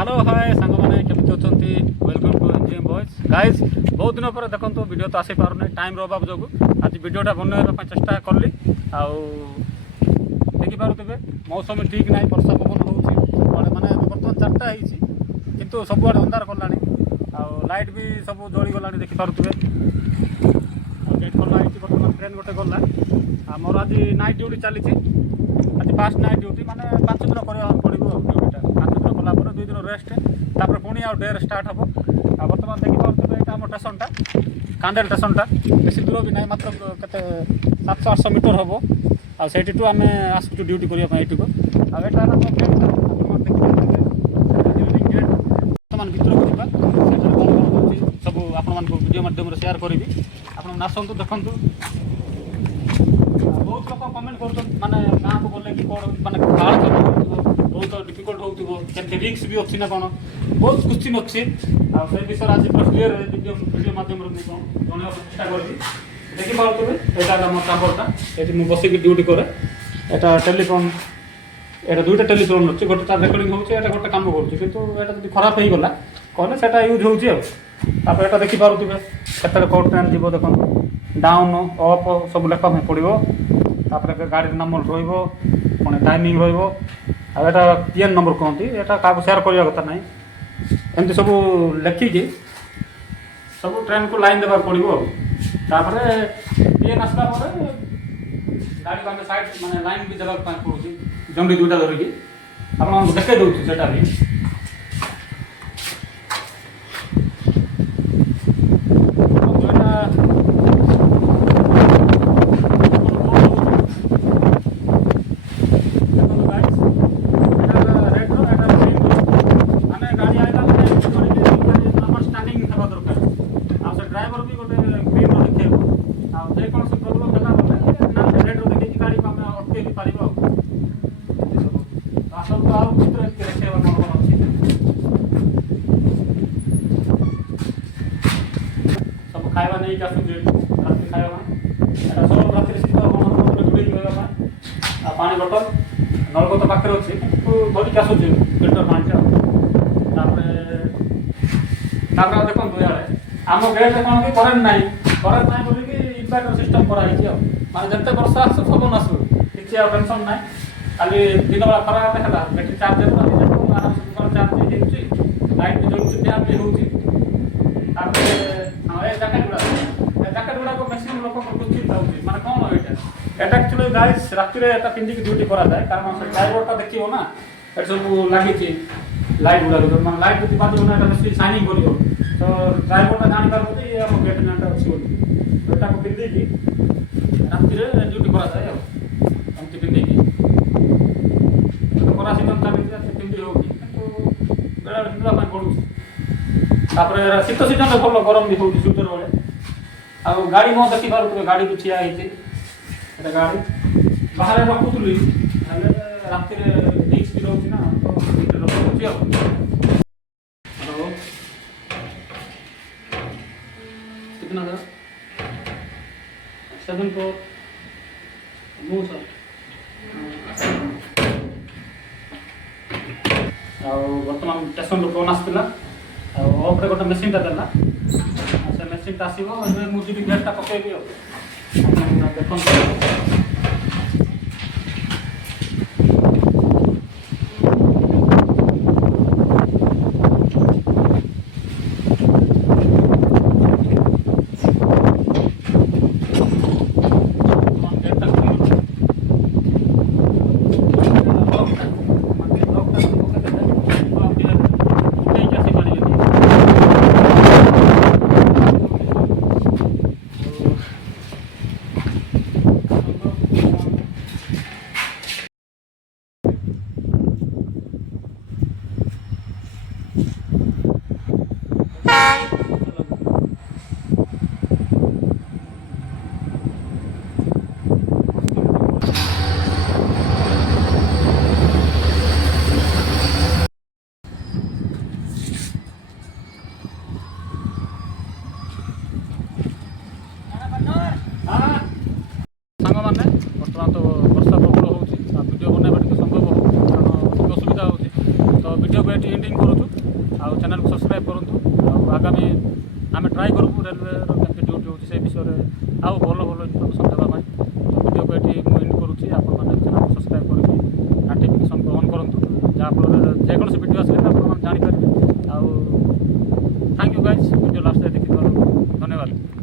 Hello hi सांग मैंने केमी अच्छा welcome to NGM boys guys बहुत दिन पर देखो वीडियो तो आसी पार टाइम अभाव जो आज वीडियोटा बनवाई चेष्टा कली देखिपे मौसम ठीक ना वर्षा पवन हो मैंने बर्तमान 4टा किंतु सबुआड़े अंधार कला लाइट भी सब जलीगला देखिपे गेट खोला बर्तमान ट्रेन गोटे गला मोर आज नाइट ड्यूटी चली आज फास्ट नाइट ड्यूटी माने 5 दिन करवा पड़ो ड्यूटीटा 5 दिन कलापर 2 दिन रेस्ट तापर पुणी आउ डे स्टार्ट हम आ बर्तमान देखिपे यहाँ आम स्टेशनटा कांडेल स्टेशनटा बेसी दूर भी ना मात्र के 700-800 मीटर हम आठू आम आसुचु ड्यूटी करने को बर्तमान भितर को सब आपण वीडियो माध्यम शेयर करी आप आसतु देखु बहुत लोग कमेंट कर माने गाँव को गले कि कौन माने बहुत डिफिकल्ट हो रिक्स भी अच्छी ना कौन बहुत क्वेश्चन अच्छी से विषय आज पूरा क्लीयर वीडियो माध्यम जनवा चेष्टा करी देखिपे यहाँ मोर चाम्बरटा ये मुझे बसिक ड्यूटी करे यहाँ टेलीफोन यहाँ 2टा टेलीफोन अच्छे गोटे रेकर्डिंग होता गोटे कम कर खराब हो गला कहले से यूज होपर यहाँ देखिपे केत कौन ट्रेन जीव देख डाउन अप सब लेखापी पड़ो तापर गाड़ी नंबर रुई टाइमिंग रहा पीएन नंबर कहती यहाँ क्या सेयार करने कथा ना एमती सब लेखिकी सब ट्रेन को लाइन देवा पड़ो तापर पीएन आसला गाड़ी को साइड माने लाइन भी देवाक पड़ो जंडी 2टा धरिकी आप देखे दूसरी सेटा भी ड्राइवर भी गोटे क्लीन देखिए जेकोसी प्रोब्लेम है रेड देखिए गाड़ी को आम अटके भी पार आसतु आ चित्र देखा मन अच्छी सब खावा नहीं आसूँ राति खावा सब राति शीत जोड़ी रहा पानी बोतल नलक तो पाखे अच्छे धरिक आसूँ फिल्टर पानी देखो इे आम गेट कौन कि करेन्ट ना बोलिकी इनवर्टर सिस्टम कराई माने जिते वर्षा आसू पवन आसू कि टेंशन ना खाली दिन बेला खरा देखा बैटेरी चार्ज आराम से चार्ज लाइट भी जलूँ फैन भी होती जैकेट गुड़ा मैक्सीम लोक क्वचित होती माने कौन यहाँ एक्चुअली गाइस राति पिंधिकी ड्यूटी कराए कारण से ड्राइवरटा देखो ना ये सब लगी लाइट गुड़ा मैं लाइट भी बाजू ना बेस साइनिंग कर तो ड्राइवरटा जापारे आम गेट ना अच्छी तो यहाँ पिंधिकी राति ड्यूटी कराए एमती पिंधिकी खरा सीजन चलती पिंधि हो बेला पिंधापी पड़ूँ शीत सीजन में भल गरम भी हो स्वेटर बेले आ गाड़ी मैं देखिपे गाड़ी भी ठिया गाड़ी बाहर रखुली राति रिक्स भी रोचे ना तो रखुच्छी हेलो कितना सर 7 मु सर बर्तमान स्टेशन फोन आसला अफ्रे गोटे मेसीनटा देला से मेसीनटा आसो मुझे गेटा पकईबी देखो तो वीडियो को ये एंडिंग करूँ आउ चैनल को सब्सक्राइब करूँ आगामी आम ट्राए करूँ रेलवे केमती ड्यूटी होती से विषय आउ भल भल इनफर्मेशन देवाई तो वीडियो को ये एंड करुँची आपने चैनल को सब्सक्राइब करके नोटिफिकेशन को ऑन करूँ जहाँफल जेकोसी वीडियो आसे आप जानीपारे आउ thank you guys video last देखी धन्यवाद।